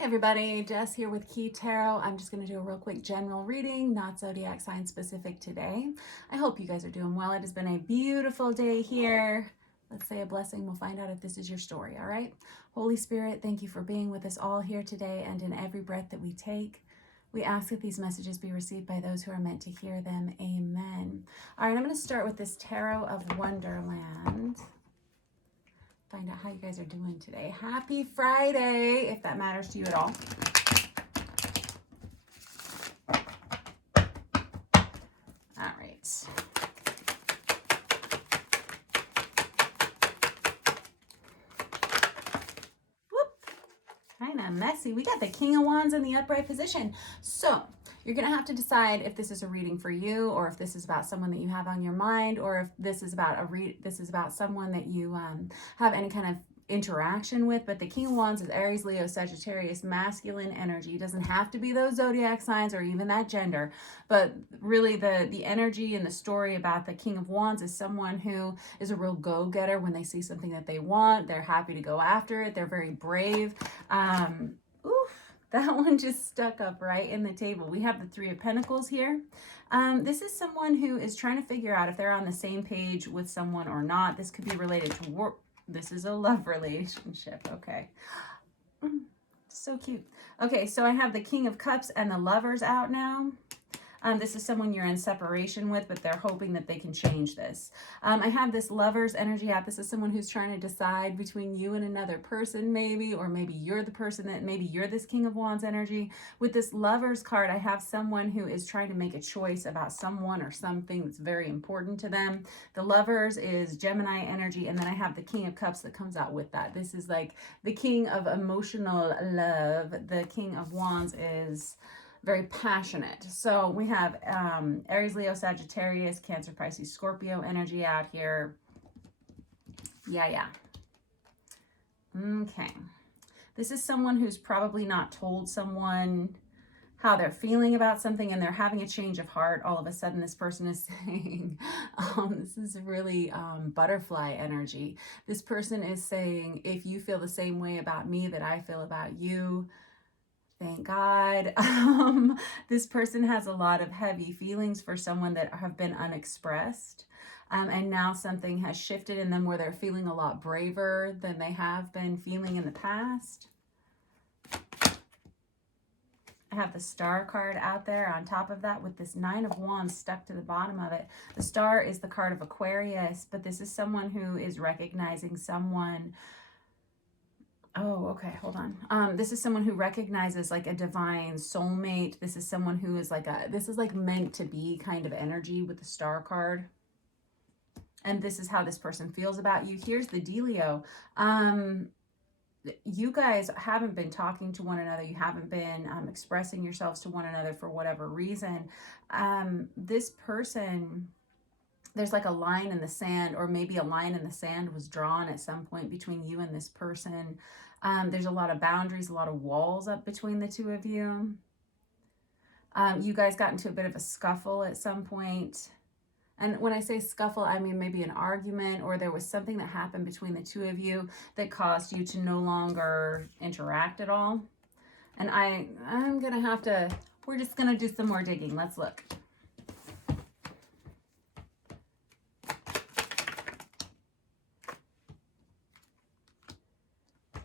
Hey everybody, Jess here with Key Tarot. I'm just going to do a real quick general reading, not zodiac sign specific today. I hope you guys are doing well. It has been a beautiful day here. Let's say a blessing. We'll find out if this is your story, all right? Holy Spirit, thank you for being with us all here today and in every breath that we take. We ask that these messages be received by those who are meant to hear them. Amen. All right, I'm going to start with this Tarot of Wonderland. Find out how you guys are doing today. Happy Friday, if that matters to you at all. All right. Whoop. Kind of messy. We got the King of Wands in the upright position. So you're going to have to decide if this is a reading for you, or if this is about someone that you have on your mind, or if this is about someone that you have any kind of interaction with. But the King of Wands is Aries, Leo, Sagittarius, masculine energy. It doesn't have to be those zodiac signs or even that gender, but really the energy and the story about the King of Wands is someone who is a real go-getter. When they see something that they want, they're happy to go after it. They're very brave. That one just stuck up right in the table. We have the Three of Pentacles here. This is someone who is trying to figure out if they're on the same page with someone or not. This could be related to work. This is a love relationship. Okay. So cute. Okay, so I have the King of Cups and the Lovers out now. This is someone you're in separation with, but they're hoping that they can change this. I have this Lover's energy out. This is someone who's trying to decide between you and another person, maybe, or maybe you're the person that, maybe you're this King of Wands energy. With this Lover's card, I have someone who is trying to make a choice about someone or something that's very important to them. The Lovers is Gemini energy, and then I have the King of Cups that comes out with that. This is like the King of emotional love. The King of Wands is very passionate. So we have Aries, Leo, Sagittarius, Cancer, Pisces, Scorpio energy out here. Yeah. Okay. This is someone who's probably not told someone how they're feeling about something, and they're having a change of heart. All of a sudden, this person is saying, this is really butterfly energy. This person is saying, if you feel the same way about me that I feel about you, thank God. This person has a lot of heavy feelings for someone that have been unexpressed. And now something has shifted in them where they're feeling a lot braver than they have been feeling in the past. I have the Star card out there on top of that with this Nine of Wands stuck to the bottom of it. The Star is the card of Aquarius, but this is someone who is recognizing someone. Oh, okay, hold on. This is someone who recognizes like a divine soulmate. This is someone who is this is like meant to be kind of energy with the Star card. And this is how this person feels about you. Here's the dealio. You guys haven't been talking to one another. You haven't been expressing yourselves to one another for whatever reason. This person, there's like a line in the sand, or maybe a line in the sand was drawn at some point between you and this person. There's a lot of boundaries, a lot of walls up between the two of you. You guys got into a bit of a scuffle at some point. And when I say scuffle, I mean maybe an argument, or there was something that happened between the two of you that caused you to no longer interact at all. And I'm going to have to, we're just going to do some more digging. Let's look.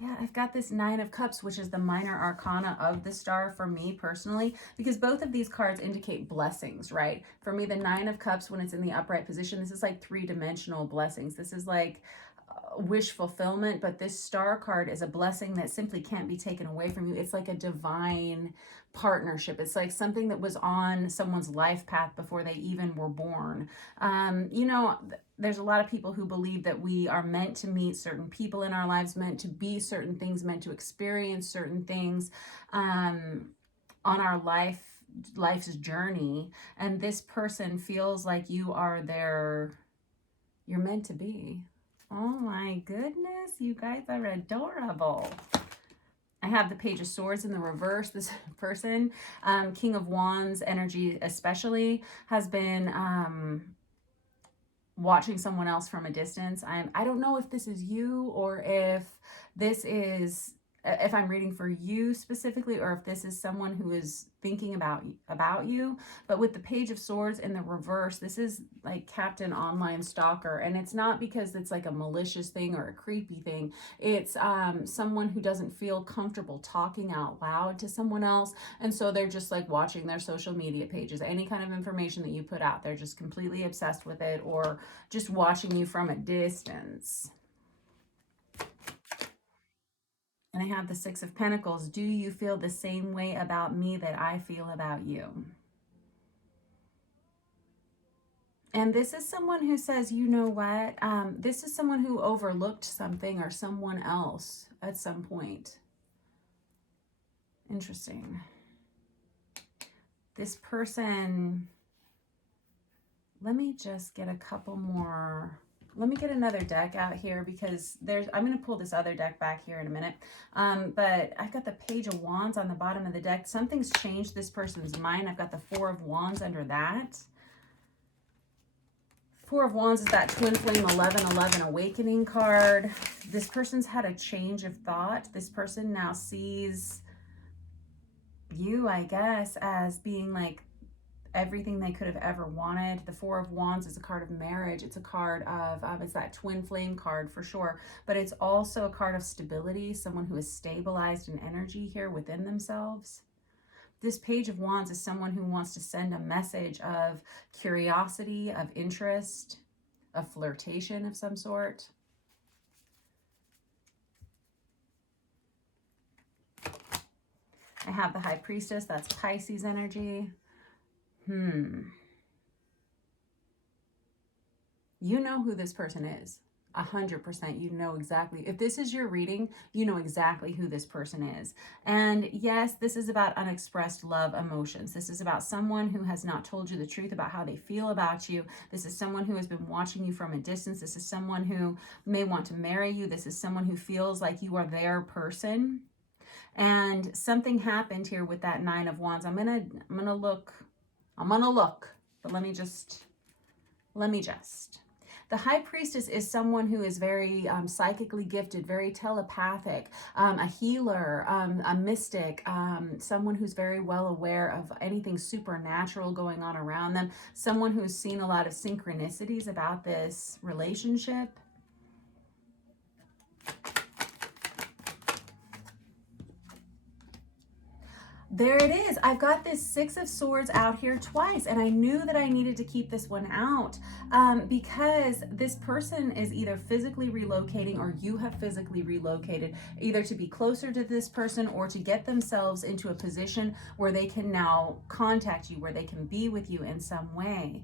Yeah, I've got this Nine of Cups, which is the minor arcana of the Star for me personally, because both of these cards indicate blessings, right? For me, the Nine of Cups, when it's in the upright position, this is like three-dimensional blessings. This is like wish fulfillment, but this Star card is a blessing that simply can't be taken away from you. It's like a divine partnership. It's like something that was on someone's life path before they even were born. You know, there's a lot of people who believe that we are meant to meet certain people in our lives, meant to be certain things, meant to experience certain things on our life's journey. And this person feels like you are you're meant to be. Oh my goodness, you guys are adorable. I have the Page of Swords in the reverse. This person, King of Wands energy especially, has been watching someone else from a distance. I don't know if this is you or if this is if I'm reading for you specifically, or if this is someone who is thinking about you. But with the Page of Swords in the reverse, this is like Captain Online Stalker, and it's not because it's like a malicious thing or a creepy thing. It's someone who doesn't feel comfortable talking out loud to someone else, and so they're just like watching their social media pages, any kind of information that you put out, they're just completely obsessed with it, or just watching you from a distance. And I have the Six of Pentacles. Do you feel the same way about me that I feel about you? And this is someone who says, you know what? This is someone who overlooked something or someone else at some point. Interesting. This person, let me just get a couple more. Let me get another deck out here, because I'm going to pull this other deck back here in a minute. But I've got the Page of Wands on the bottom of the deck. Something's changed this person's mind. I've got the Four of Wands under that. Four of Wands is that Twin Flame 1111 Awakening card. This person's had a change of thought. This person now sees you, I guess, as being like everything they could have ever wanted. The Four of Wands is a card of marriage. It's a card of, it's that twin flame card for sure, but it's also a card of stability, someone who is stabilized in energy here within themselves. This Page of Wands is someone who wants to send a message of curiosity, of interest, of flirtation of some sort. I have the High Priestess, that's Pisces energy. You know who this person is. 100%. You know exactly. If this is your reading, you know exactly who this person is. And yes, this is about unexpressed love emotions. This is about someone who has not told you the truth about how they feel about you. This is someone who has been watching you from a distance. This is someone who may want to marry you. This is someone who feels like you are their person. And something happened here with that Nine of Wands. I'm gonna look, but let me just. The High Priestess is someone who is very psychically gifted, very telepathic, a healer, a mystic, someone who's very well aware of anything supernatural going on around them, someone who's seen a lot of synchronicities about this relationship. There it is. I've got this Six of Swords out here twice, and I knew that I needed to keep this one out because this person is either physically relocating, or you have physically relocated, either to be closer to this person or to get themselves into a position where they can now contact you, where they can be with you in some way.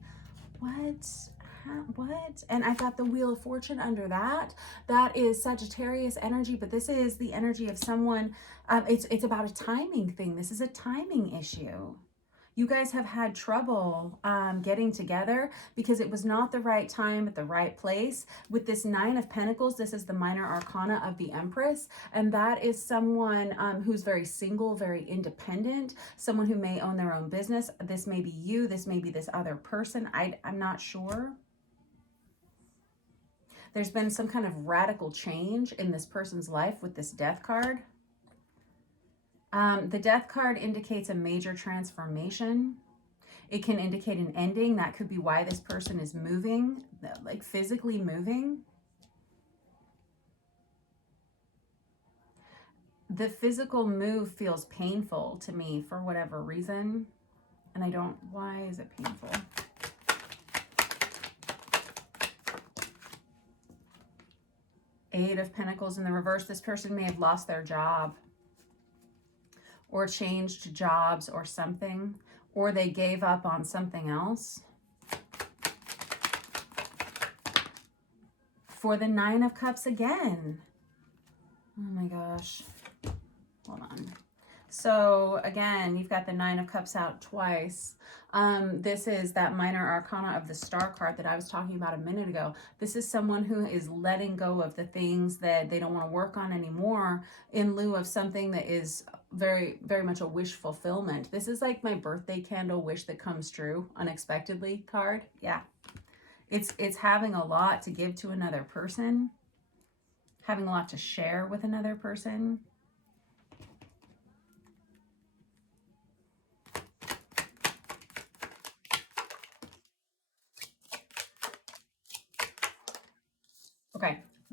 What? And I got the Wheel of Fortune under that. That is Sagittarius energy, but this is the energy of someone. It's about a timing thing. This is a timing issue. You guys have had trouble getting together because it was not the right time at the right place. With this Nine of Pentacles, this is the minor arcana of the Empress, and that is someone who's very single, very independent, someone who may own their own business. This may be you, this may be this other person. I'm not sure. There's been some kind of radical change in this person's life with this Death card. The Death card indicates a major transformation. It can indicate an ending. That could be why this person is moving, like physically moving. The physical move feels painful to me for whatever reason. And why is it painful? Eight of Pentacles in the reverse. This person may have lost their job, or changed jobs or something, or they gave up on something else. For the Nine of Cups again. Oh my gosh. Hold on. So again, you've got the Nine of Cups out twice. This is that minor arcana of the Star card that I was talking about a minute ago. This is someone who is letting go of the things that they don't want to work on anymore in lieu of something that is very, very much a wish fulfillment. This is like my birthday candle wish that comes true unexpectedly card. Yeah. It's having a lot to give to another person, having a lot to share with another person.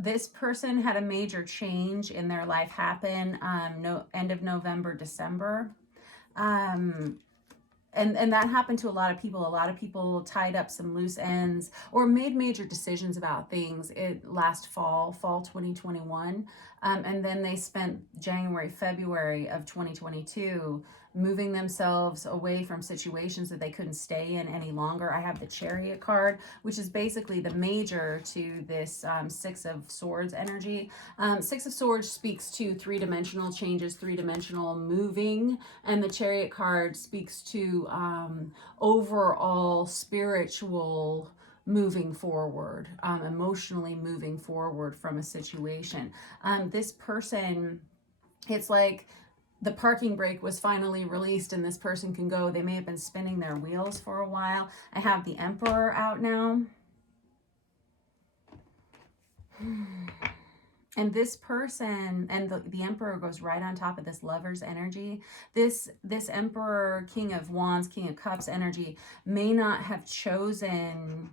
This person had a major change in their life happen end of November, December. And that happened to a lot of people. A lot of people tied up some loose ends or made major decisions about things last fall 2021. And then they spent January, February of 2022 moving themselves away from situations that they couldn't stay in any longer. I have the Chariot card, which is basically the major to this Six of Swords energy. Six of Swords speaks to three-dimensional changes, three-dimensional moving, and the Chariot card speaks to overall spiritual moving forward, emotionally moving forward from a situation. This person, it's like the parking brake was finally released and this person can go. They may have been spinning their wheels for a while. I have the Emperor out now. And this person, and the Emperor goes right on top of this Lover's energy. This Emperor, King of Wands, King of Cups energy may not have chosen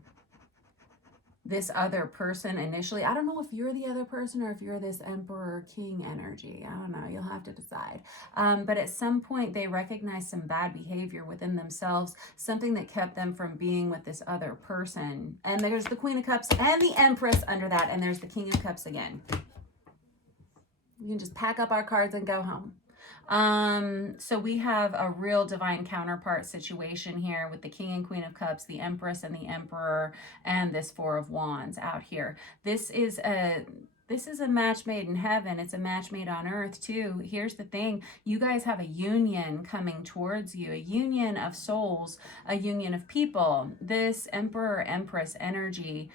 this other person initially. I don't know if you're the other person or if you're this Emperor King energy. I don't know. You'll have to decide. But at some point, they recognize some bad behavior within themselves, something that kept them from being with this other person. And there's the Queen of Cups and the Empress under that. And there's the King of Cups again. We can just pack up our cards and go home. So we have a real divine counterpart situation here with the King and Queen of Cups, the Empress and the Emperor, and this Four of Wands out here. This is a match made in heaven. It's a match made on earth too. Here's the thing. You guys have a union coming towards you, a union of souls, a union of people. This Emperor, Empress energy,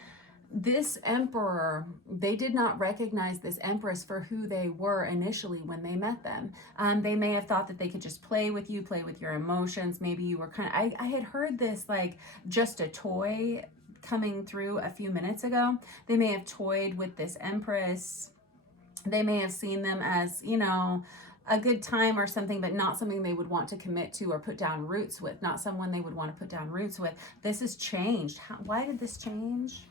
this Emperor, they did not recognize this Empress for who they were initially when they met them. They may have thought that they could just play with you, play with your emotions. Maybe you were kind of, I had heard this like just a toy coming through a few minutes ago. They may have toyed with this Empress. They may have seen them as, you know, a good time or something, but not something they would want to commit to or put down roots with, not someone they would want to put down roots with. This has changed. Why did this change?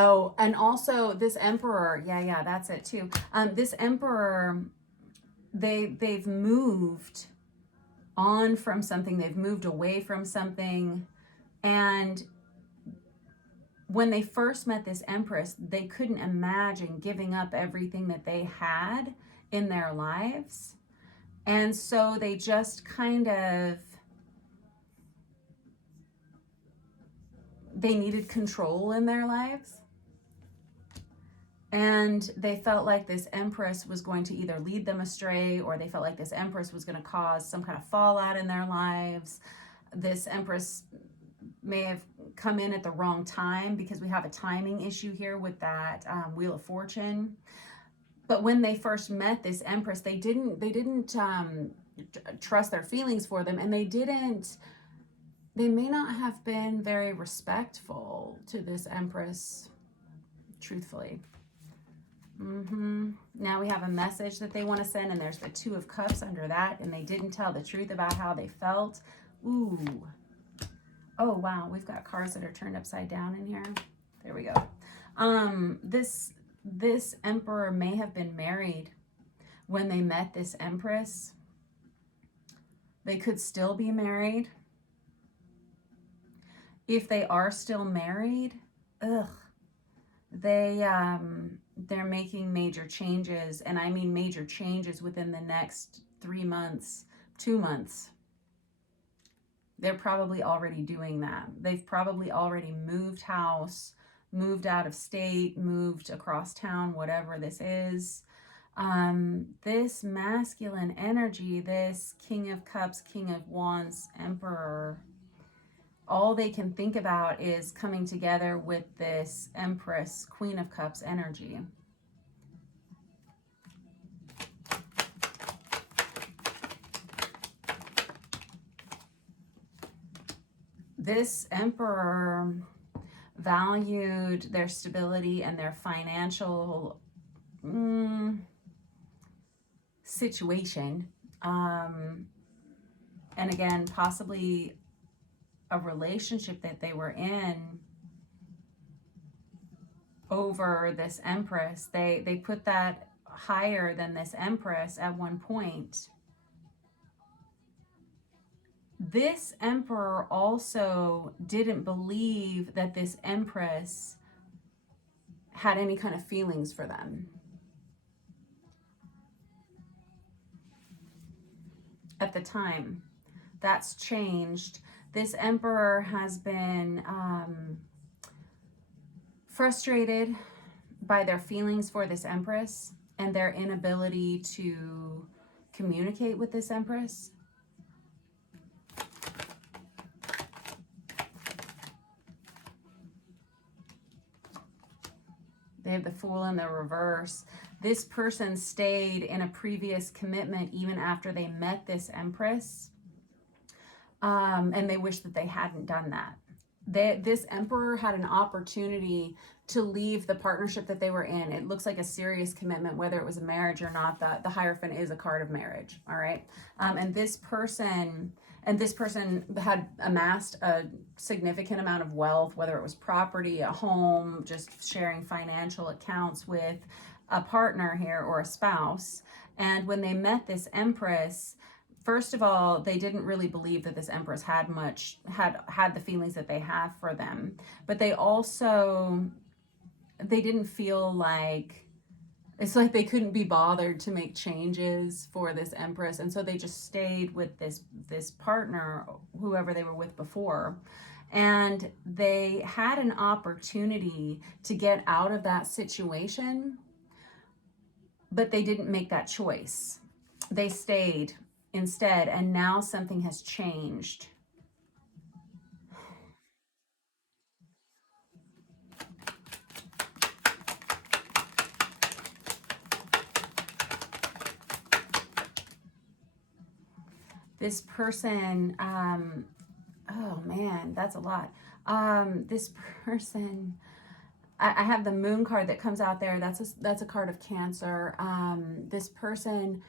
Oh, and also this Emperor, yeah, that's it too. This Emperor, they've moved on from something, they've moved away from something, and when they first met this Empress, they couldn't imagine giving up everything that they had in their lives, and so they just kind of, they needed control in their lives. And they felt like this Empress was going to either lead them astray, or they felt like this Empress was going to cause some kind of fallout in their lives. This Empress may have come in at the wrong time, because we have a timing issue here with that Wheel of Fortune. But when they first met this Empress, they didn't trust their feelings for them, and they may not have been very respectful to this Empress, truthfully. Now we have a message that they want to send, and there's the Two of Cups under that, and they didn't tell the truth about how they felt. Ooh. Oh, wow. We've got cards that are turned upside down in here. There we go. This Emperor may have been married when they met this Empress. They could still be married. If they are still married, they're making major changes, and I mean major changes within the next 3 months, 2 months. They're probably already doing that. They've probably already moved house, moved out of state, moved across town, whatever this is. This masculine energy, this King of Cups, King of Wands, Emperor, all they can think about is coming together with this Empress, Queen of Cups energy. This Emperor valued their stability and their financial situation. And again, possibly a relationship that they were in over this Empress. They put that higher than this Empress at one point. This Emperor also didn't believe that this Empress had any kind of feelings for them at the time. That's changed. This Emperor has been frustrated by their feelings for this Empress and their inability to communicate with this Empress. They have the Fool in the reverse. This person stayed in a previous commitment even after they met this Empress. And they wish that they hadn't done that. This Emperor had an opportunity to leave the partnership that they were in. It looks like a serious commitment, whether it was a marriage or not. The Hierophant is a card of marriage, all right? And this person had amassed a significant amount of wealth, whether it was property, a home, just sharing financial accounts with a partner here or a spouse. And when they met this Empress, first of all, they didn't really believe that this Empress had the feelings that they have for them. But they didn't feel like, it's like they couldn't be bothered to make changes for this Empress. And so they just stayed with this partner, whoever they were with before. And they had an opportunity to get out of that situation, but they didn't make that choice. They stayed instead, and now something has changed. This person, oh man, that's a lot. This person, I have the Moon card that comes out there. That's a card of Cancer. This person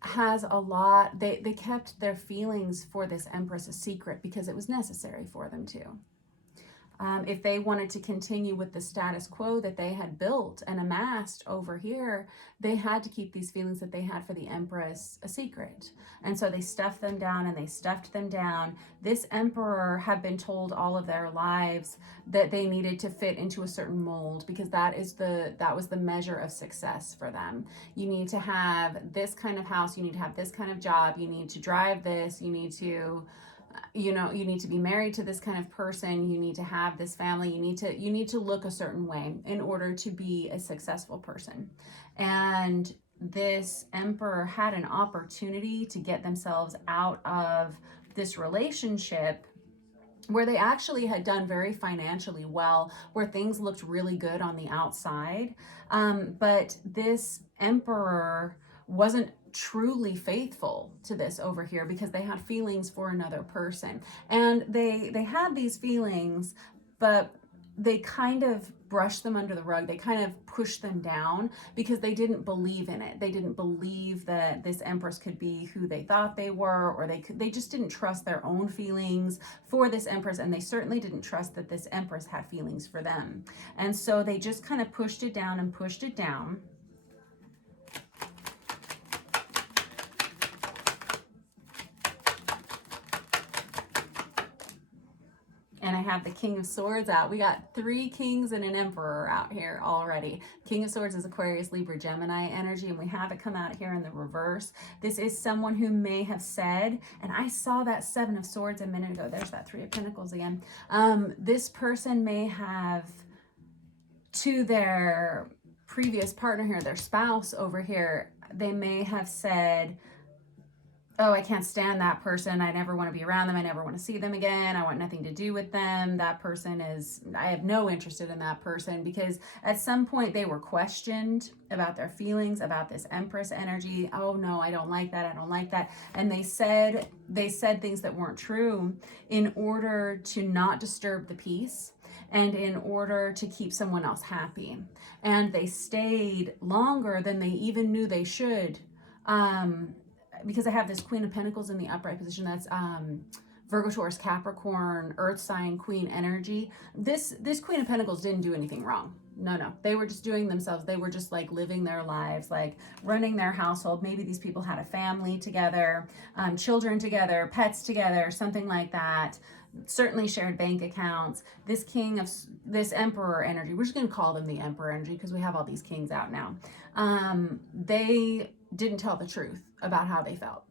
has a lot, they kept their feelings for this Empress a secret because it was necessary for them to. If they wanted to continue with the status quo that they had built and amassed over here, they had to keep these feelings that they had for the Empress a secret. And so they stuffed them down and they stuffed them down. This Emperor had been told all of their lives that they needed to fit into a certain mold because that was the measure of success for them. You need to have this kind of house, you need to have this kind of job, you need to drive this, you need to be married to this kind of person, you need to have this family, you need to look a certain way in order to be a successful person. And this Emperor had an opportunity to get themselves out of this relationship where they actually had done very financially well, where things looked really good on the outside. But this Emperor wasn't truly faithful to this over here because they had feelings for another person. And they had these feelings, but they kind of brushed them under the rug. They kind of pushed them down because they didn't believe in it. They didn't believe that this Empress could be who they thought they were, or they just didn't trust their own feelings for this Empress, and they certainly didn't trust that this Empress had feelings for them. And so they just kind of pushed it down and pushed it down. And I have the King of Swords out. We got 3 kings and an emperor out here already. King of Swords is Aquarius, Libra, Gemini energy, and we have it come out here in the reverse. This is someone who may have said, and I saw that 7 of Swords a minute ago. There's that 3 of Pentacles again. This person may have, to their previous partner here, their spouse over here, they may have said, oh, I can't stand that person. I never want to be around them. I never want to see them again. I want nothing to do with them. That person I have no interest in that person, because at some point they were questioned about their feelings about this Empress energy. Oh no, I don't like that. I don't like that. And they said things that weren't true in order to not disturb the peace and in order to keep someone else happy. And they stayed longer than they even knew they should. Because I have this Queen of Pentacles in the upright position. That's Virgo, Taurus, Capricorn, Earth sign, Queen energy. This Queen of Pentacles didn't do anything wrong. No. They were just doing themselves. They were just like living their lives, like running their household. Maybe these people had a family together, children together, pets together, something like that. Certainly shared bank accounts. This Emperor energy, we're just going to call them the Emperor energy because we have all these kings out now. They didn't tell the truth about how they felt.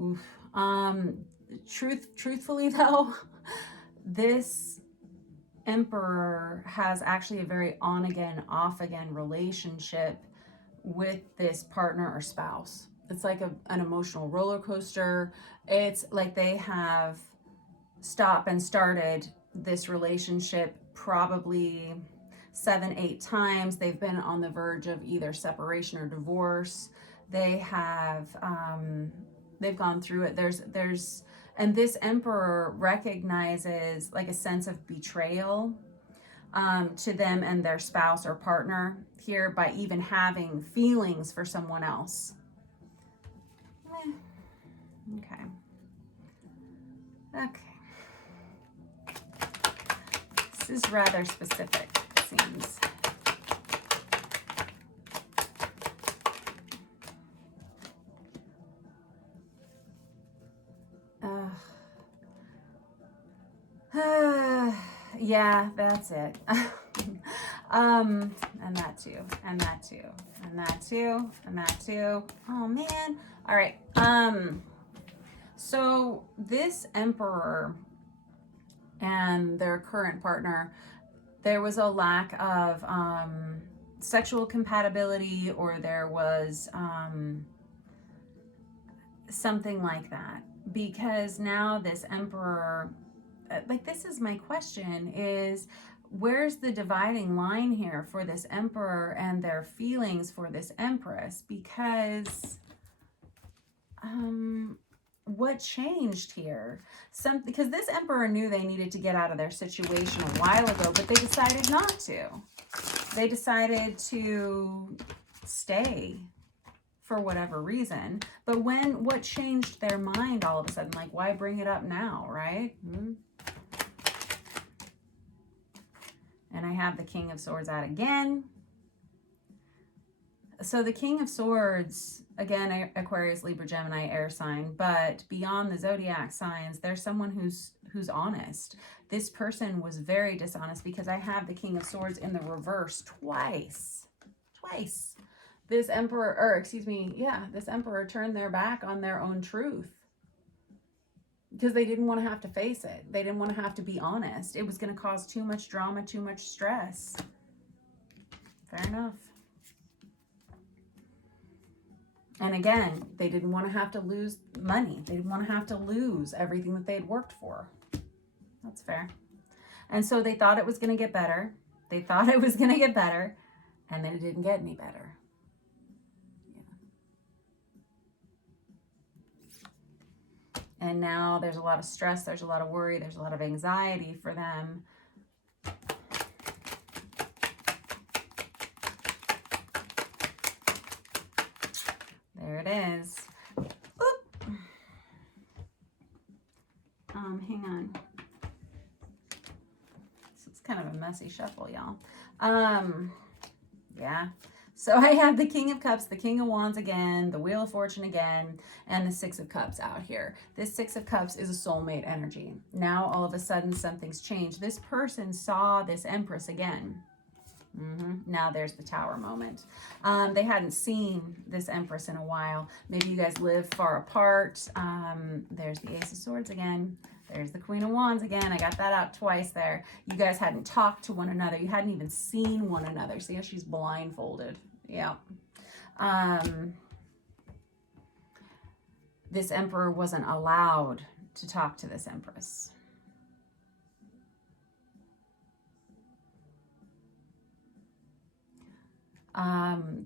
Oof. Truthfully though, this Emperor has actually a very on again, off again relationship with this partner or spouse. It's like an emotional roller coaster. It's like they have stopped and started this relationship probably 7-8 times. They've been on the verge of either separation or divorce. They have they've gone through it. And this Emperor recognizes like a sense of betrayal to them and their spouse or partner here by even having feelings for someone else. Okay. This is rather specific, it seems. Yeah, that's it. And that too, and that too, and that too, and that too. Oh man. All right. So this Emperor and their current partner, there was a lack of sexual compatibility, or there was something like that, because now this Emperor, like, this is my question, is where's the dividing line here for this Emperor and their feelings for this Empress? Because what changed here? Because this Emperor knew they needed to get out of their situation a while ago, but they decided not to. They decided to stay for whatever reason. But what changed their mind all of a sudden? Like, why bring it up now, right? And I have the King of Swords out again. So the King of Swords, again, Aquarius, Libra, Gemini, air sign, but beyond the zodiac signs, there's someone who's honest. This person was very dishonest, because I have the King of Swords in the reverse twice. This Emperor turned their back on their own truth because they didn't want to have to face it. They didn't want to have to be honest. It was going to cause too much drama, too much stress. Fair enough. And again, they didn't want to have to lose money. They didn't want to have to lose everything that they'd worked for. That's fair. And so they thought it was going to get better. And then it didn't get any better. And now there's a lot of stress, there's a lot of worry, there's a lot of anxiety for them. There it is. Oop. Hang on. This is kind of a messy shuffle, y'all. Yeah. So I have the King of Cups, the King of Wands again, the Wheel of Fortune again, and the Six of Cups out here. This Six of Cups is a soulmate energy. Now, all of a sudden, something's changed. This person saw this Empress again. Now there's the Tower moment. They hadn't seen this Empress in a while. Maybe you guys live far apart. There's the Ace of Swords again. There's the Queen of Wands again. I got that out twice there. You guys hadn't talked to one another. You hadn't even seen one another. See how she's blindfolded. Yeah. This Emperor wasn't allowed to talk to this Empress.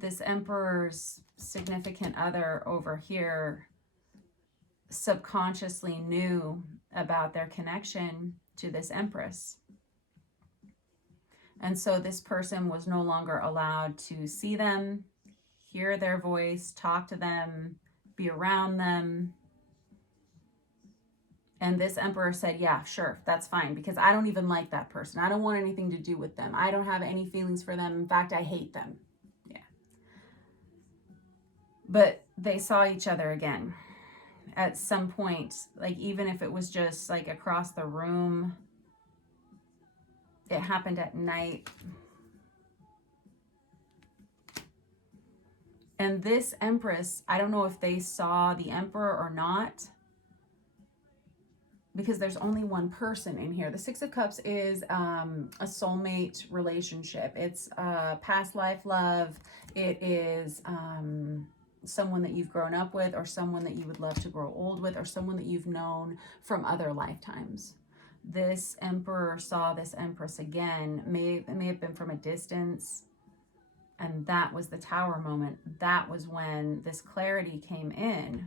This Emperor's significant other over here subconsciously knew about their connection to this Empress. And so this person was no longer allowed to see them, hear their voice, talk to them, be around them. And this emperor said, yeah, sure, that's fine, because I don't even like that person. I don't want anything to do with them. I don't have any feelings for them. In fact, I hate them. Yeah. But they saw each other again at some point, like even if it was just like across the room. It happened at night. And this Empress, I don't know if they saw the Emperor or not, because there's only one person in here. The Six of Cups is a soulmate relationship. It's past life love. It is someone that you've grown up with, or someone that you would love to grow old with, or someone that you've known from other lifetimes. This Emperor saw this Empress again. It may have been from a distance. And that was the Tower moment. That was when this clarity came in.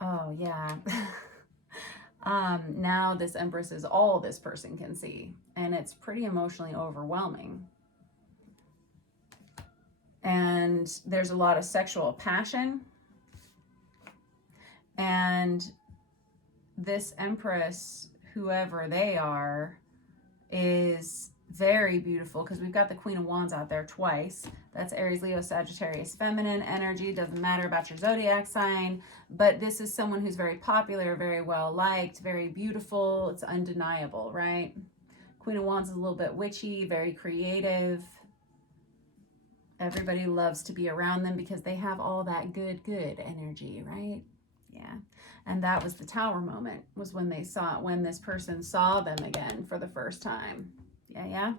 Oh, yeah. Now this Empress is all this person can see. And it's pretty emotionally overwhelming. And there's a lot of sexual passion. And this Empress, whoever they are, is very beautiful, because we've got the Queen of Wands out there twice. That's Aries, Leo, Sagittarius, feminine energy. Doesn't matter about your zodiac sign, but this is someone who's very popular, very well liked, very beautiful. It's undeniable, right? Queen of Wands is a little bit witchy, very creative. Everybody loves to be around them because they have all that good energy, right? Yeah. And that was the Tower moment, was when they saw it, when this person saw them again for the first time. Yeah.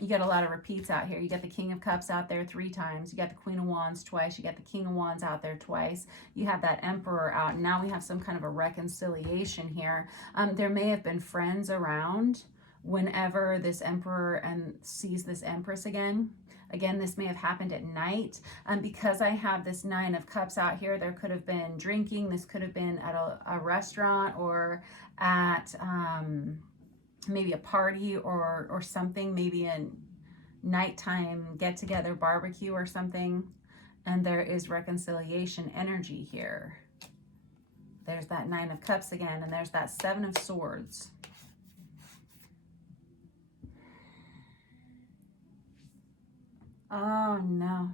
You get a lot of repeats out here. You get the King of Cups out there 3 times. You got the Queen of Wands twice. You got the King of Wands out there twice. You have that Emperor out. And now we have some kind of a reconciliation here. There may have been friends around whenever this Emperor sees this Empress again. Again, this may have happened at night. Because I have this 9 of Cups out here, there could have been drinking. This could have been at a restaurant, or at maybe a party or something, maybe a nighttime get-together barbecue or something. And there is reconciliation energy here. There's that 9 of Cups again, and there's that 7 of Swords. Oh, no.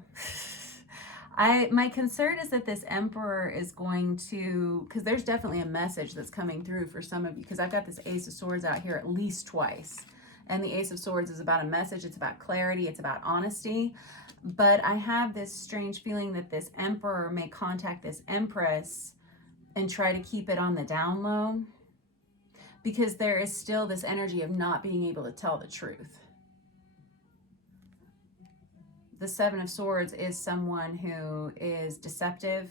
My concern is that this Emperor is going to, because there's definitely a message that's coming through for some of you, because I've got this Ace of Swords out here at least twice. And the Ace of Swords is about a message. It's about clarity. It's about honesty. But I have this strange feeling that this Emperor may contact this Empress and try to keep it on the down low, because there is still this energy of not being able to tell the truth. The 7 of Swords is someone who is deceptive.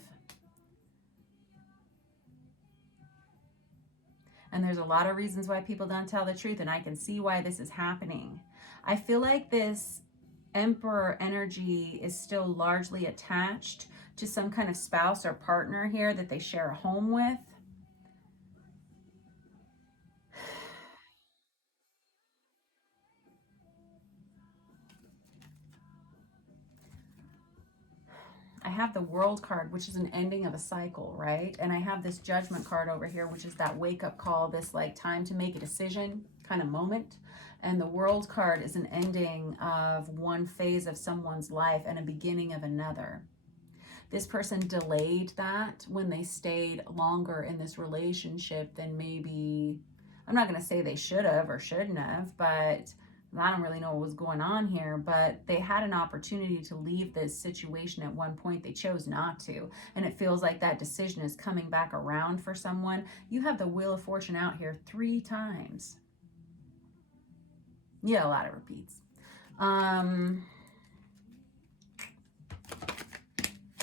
And there's a lot of reasons why people don't tell the truth, and I can see why this is happening. I feel like this Emperor energy is still largely attached to some kind of spouse or partner here that they share a home with. I have the World card, which is an ending of a cycle, right? And I have this Judgment card over here, which is that wake-up call, this like time to make a decision kind of moment. And the World card is an ending of one phase of someone's life and a beginning of another. This person delayed that when they stayed longer in this relationship than maybe, I'm not going to say they should have or shouldn't have, but I don't really know what was going on here, but they had an opportunity to leave this situation at one point. They chose not to. And it feels like that decision is coming back around for someone. You have the Wheel of Fortune out here 3 times. Yeah, a lot of repeats.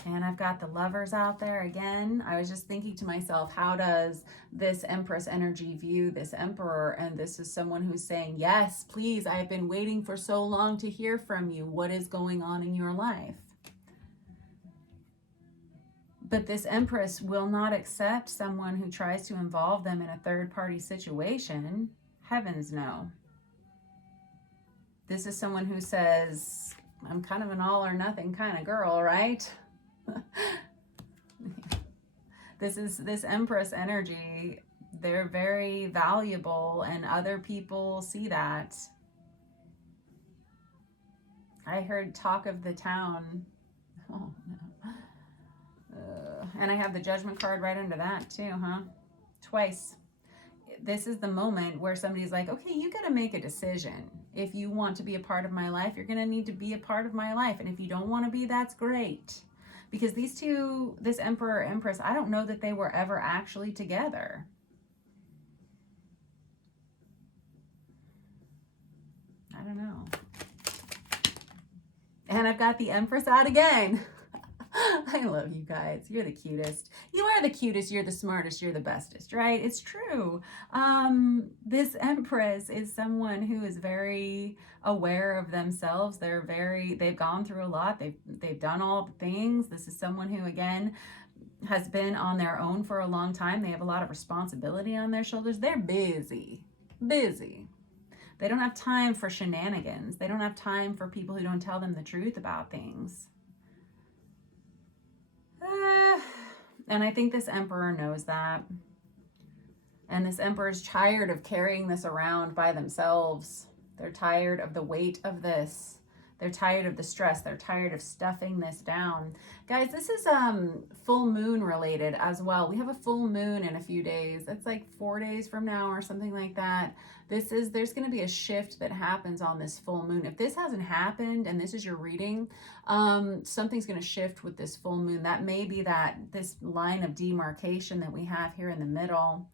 And I've got the Lovers out there again. I was just thinking to myself, how does this Empress energy view this Emperor? And this is someone who's saying, yes, please, I have been waiting for so long to hear from you. What is going on in your life? But this Empress will not accept someone who tries to involve them in a third-party situation. Heavens no. This is someone who says, I'm kind of an all or nothing kind of girl, right? This Empress energy, they're very valuable and other people see that. I heard talk of the town. Oh, no. And I have the Judgment card right under that too, huh? Twice. This is the moment where somebody's like, okay, you got to make a decision. If you want to be a part of my life, you're going to need to be a part of my life. And if you don't want to be, that's great. Because these two, this Emperor, Empress, I don't know that they were ever actually together. I don't know. And I've got the Empress out again. I love you guys. You're the cutest. You are the cutest. You're the smartest. You're the bestest, right? It's true. This Empress is someone who is very aware of themselves. They've gone through a lot. They've done all the things. This is someone who, again, has been on their own for a long time. They have a lot of responsibility on their shoulders. They're busy. They don't have time for shenanigans. They don't have time for people who don't tell them the truth about things. And I think this Emperor knows that. And this Emperor is tired of carrying this around by themselves. They're tired of the weight of this. They're tired of the stress. They're tired of stuffing this down. Guys, this is full moon related as well. We have a full moon in a few days. That's like 4 days from now or something like that. There's going to be a shift that happens on this full moon. If this hasn't happened and this is your reading, something's going to shift with this full moon. That may be this line of demarcation that we have here in the middle.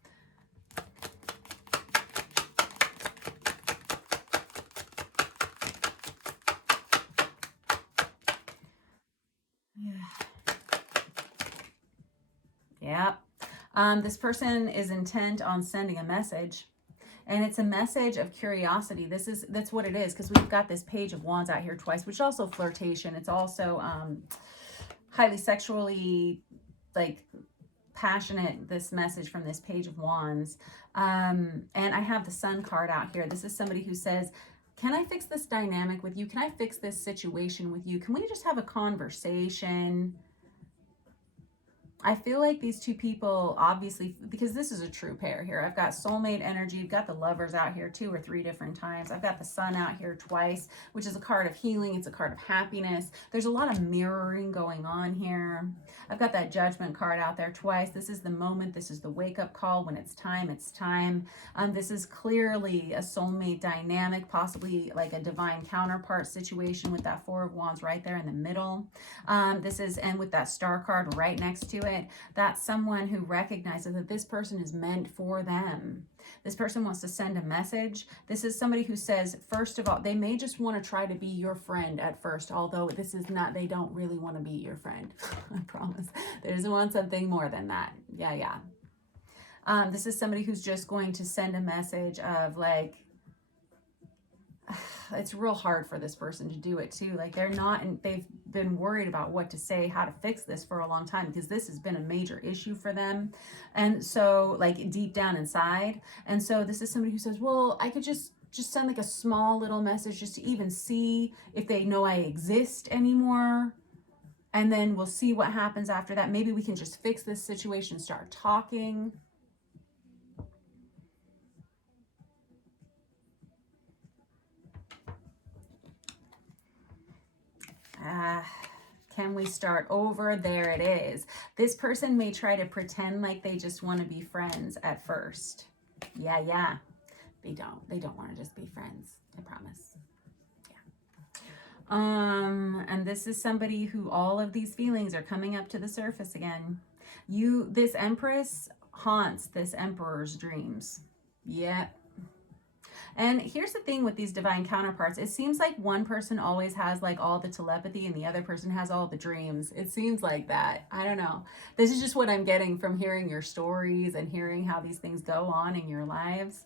Yep. This person is intent on sending a message, and it's a message of curiosity. That's what it is, because we've got this Page of Wands out here twice, which is also flirtation. It's also highly sexually passionate, this message from this Page of Wands. And I have the Sun card out here. This is somebody who says, can I fix this dynamic with you? Can I fix this situation with you? Can we just have a conversation? I feel like these two people, obviously, because this is a true pair here. I've got soulmate energy. I've got the Lovers out here 2 or 3 different times. I've got the Sun out here twice, which is a card of healing. It's a card of happiness. There's a lot of mirroring going on here. I've got that Judgment card out there twice. This is the moment. This is the wake-up call. When it's time, it's time. This is clearly a soulmate dynamic, possibly like a divine counterpart situation with that 4 of Wands right there in the middle. And with that Star card right next to it, that's someone who recognizes that this person is meant for them. This person wants to send a message. This is somebody who says, first of all, they may just want to try to be your friend at first, although this is not, they don't really want to be your friend. I promise. They just want something more than that. Yeah. This is somebody who's just going to send a message of like, it's real hard for this person to do it too. Like they've been worried about what to say, how to fix this for a long time, because this has been a major issue for them. And so like deep down inside. And so this is somebody who says, well, I could just send like a small little message just to even see if they know I exist anymore. And then we'll see what happens after that. Maybe we can just fix this situation, start talking. Can we start over? There it is. This person may try to pretend like they just want to be friends at first. Yeah. They don't want to just be friends. I promise. Yeah. And this is somebody who all of these feelings are coming up to the surface again. This Empress haunts this Emperor's dreams. Yeah. And here's the thing with these divine counterparts. It seems like one person always has like all the telepathy and the other person has all the dreams. It seems like that. I don't know. This is just what I'm getting from hearing your stories and hearing how these things go on in your lives.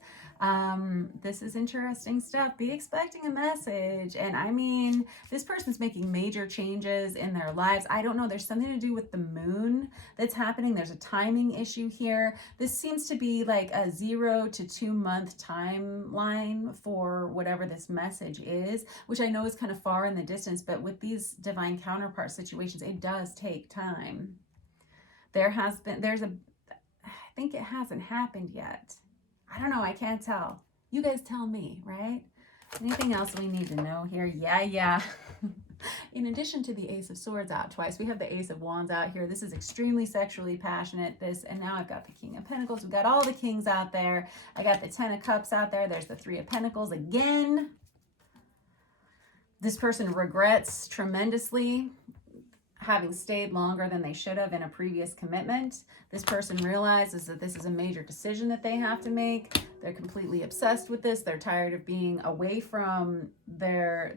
This is interesting stuff. Be expecting a message. And I mean, this person's making major changes in their lives. I don't know. There's something to do with the moon that's happening. There's a timing issue here. This seems to be like a 0 to 2 month timeline for whatever this message is, which I know is kind of far in the distance, but with these divine counterpart situations, it does take time. I think it hasn't happened yet. I don't know. I can't tell. You guys tell me, right? Anything else we need to know here? Yeah. In addition to the Ace of Swords out twice, we have the Ace of Wands out here. This is extremely sexually passionate. And now I've got the King of Pentacles. We've got all the kings out there. I got the 10 of Cups out there. There's the 3 of Pentacles again. This person regrets tremendously having stayed longer than they should have in a previous commitment. This person realizes that this is a major decision that they have to make. They're completely obsessed with this. They're tired of being away from they're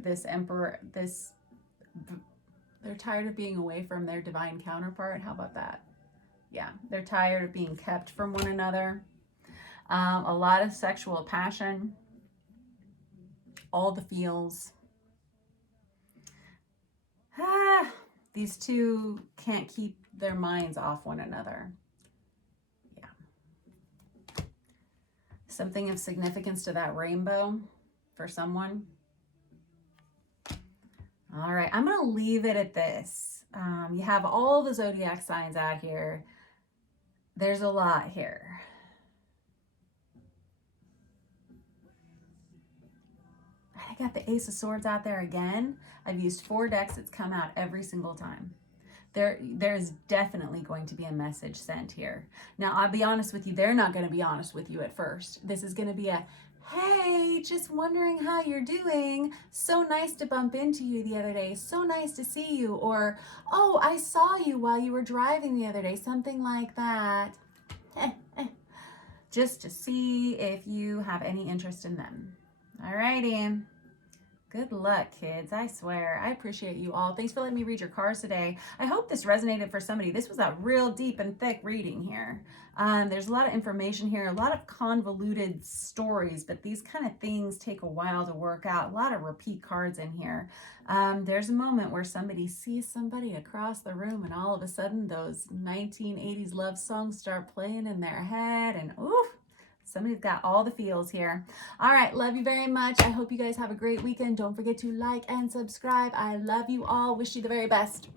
tired of being away from their divine counterpart. How about that? Yeah, they're tired of being kept from one another. A lot of sexual passion, all the feels. These two can't keep their minds off one another. Yeah. Something of significance to that rainbow for someone. All right, I'm going to leave it at this. You have all the zodiac signs out here. There's a lot here. I got the Ace of Swords out there again. I've used 4 decks. It's come out every single time. There's definitely going to be a message sent here. Now, I'll be honest with you. They're not going to be honest with you at first. This is going to be a, hey, just wondering how you're doing. So nice to bump into you the other day. So nice to see you. Or, oh, I saw you while you were driving the other day. Something like that. Just to see if you have any interest in them. All righty. Good luck, kids. I swear. I appreciate you all. Thanks for letting me read your cards today. I hope this resonated for somebody. This was a real deep and thick reading here. There's a lot of information here, a lot of convoluted stories, but these kind of things take a while to work out. A lot of repeat cards in here. There's a moment where somebody sees somebody across the room and all of a sudden those 1980s love songs start playing in their head and oof. Somebody's got all the feels here. All right, love you very much. I hope you guys have a great weekend. Don't forget to like and subscribe. I love you all. Wish you the very best.